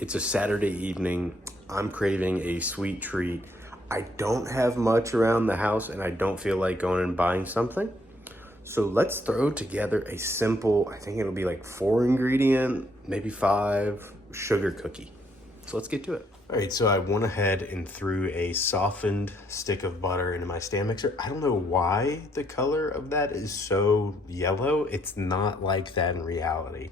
It's a Saturday evening. I'm craving a sweet treat. I don't have much around the house and I don't feel like going and buying something. So let's throw together a simple, I think it'll be like 4 ingredient, maybe 5, sugar cookie. So let's get to it. All right, so I went ahead and threw a softened stick of butter into my stand mixer. I don't know why the color of that is so yellow. It's not like that in reality.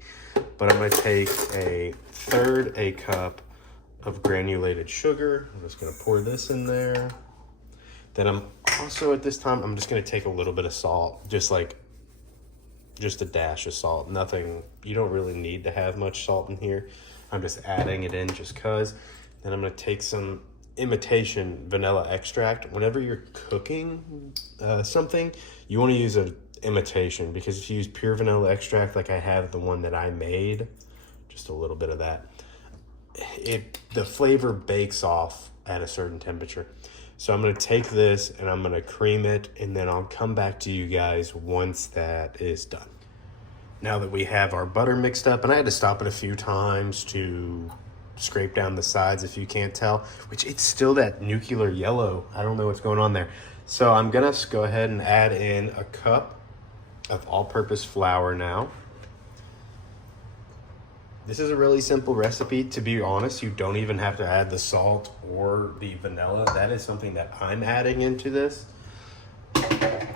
But I'm gonna take a third a cup of granulated sugar. I'm just gonna pour this in there. Then I'm also at this time, I'm just gonna take a little bit of salt, just a dash of salt. Nothing, you don't really need to have much salt in here. I'm just adding it in just cause. Then I'm gonna take some imitation vanilla extract. Whenever you're cooking something, you wanna use an imitation, because if you use pure vanilla extract like I have the one that I made, just a little bit of that, the flavor bakes off at a certain temperature. So I'm gonna take this and I'm gonna cream it, and then I'll come back to you guys once that is done. Now that we have our butter mixed up, and I had to stop it a few times to scrape down the sides if you can't tell, which it's still that nuclear yellow. I don't know what's going on there. So I'm gonna go ahead and add in a cup of all-purpose flour now. This is a really simple recipe. To be honest, you don't even have to add the salt or the vanilla. That is something that I'm adding into this,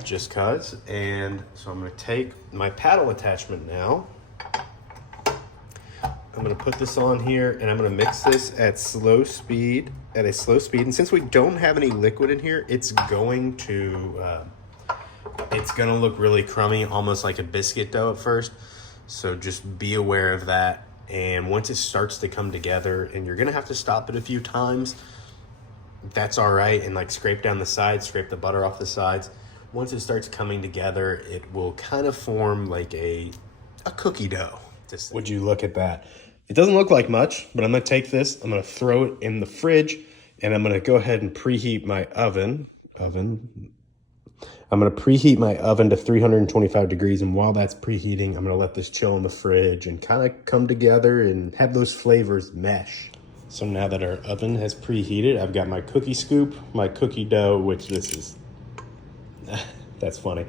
just cause. And so I'm gonna take my paddle attachment now. I'm gonna put this on here and I'm gonna mix this at a slow speed. And since we don't have any liquid in here, it's going to look really crummy, almost like a biscuit dough at first. So just be aware of that. And once it starts to come together, and you're gonna have to stop it a few times, that's all right. And like scrape down the sides, scrape the butter off the sides. Once it starts coming together, it will kind of form like a cookie dough. Would you look at that? It doesn't look like much, but I'm gonna take this, I'm gonna throw it in the fridge, and I'm gonna go ahead and preheat my oven. I'm gonna preheat my oven to 325 degrees, and while that's preheating, I'm gonna let this chill in the fridge and kind of come together and have those flavors mesh. So now that our oven has preheated, I've got my cookie scoop, my cookie dough, which this is, that's funny.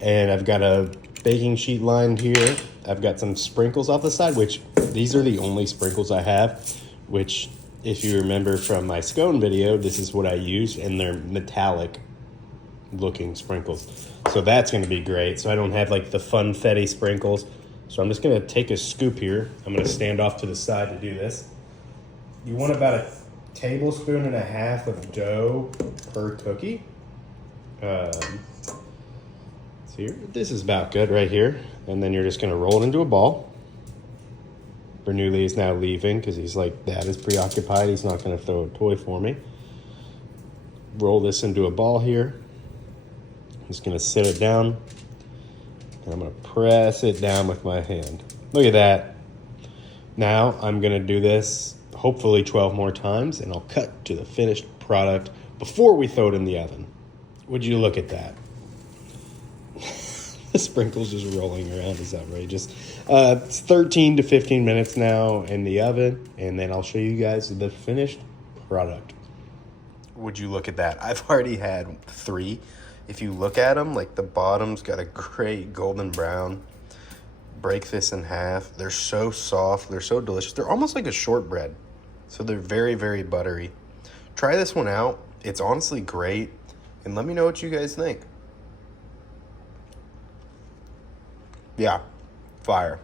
And I've got a baking sheet lined here. I've got some sprinkles off the side, which these are the only sprinkles I have, which if you remember from my scone video, this is what I use, and they're metallic looking sprinkles. So that's gonna be great. So I don't have like the funfetti sprinkles. So I'm just gonna take a scoop here. I'm gonna stand off to the side to do this. You want about 1.5 tablespoons of dough per cookie. Here, this is about good right here. And then you're just gonna roll it into a ball. Bernoulli is now leaving because he's like, Dad is preoccupied. He's not gonna throw a toy for me. Roll this into a ball here. I'm just gonna sit it down, and I'm gonna press it down with my hand. Look at that. Now I'm gonna do this hopefully 12 more times, and I'll cut to the finished product before we throw it in the oven. Would you look at that? The sprinkles just rolling around is outrageous. It's 13 to 15 minutes now in the oven, and then I'll show you guys the finished product. Would you look at that? I've already had 3. If you look at them, like the bottom's got a great golden brown. Break this in half. They're so soft. They're so delicious. They're almost like a shortbread. So they're very, very buttery. Try this one out. It's honestly great. And let me know what you guys think. Yeah, fire.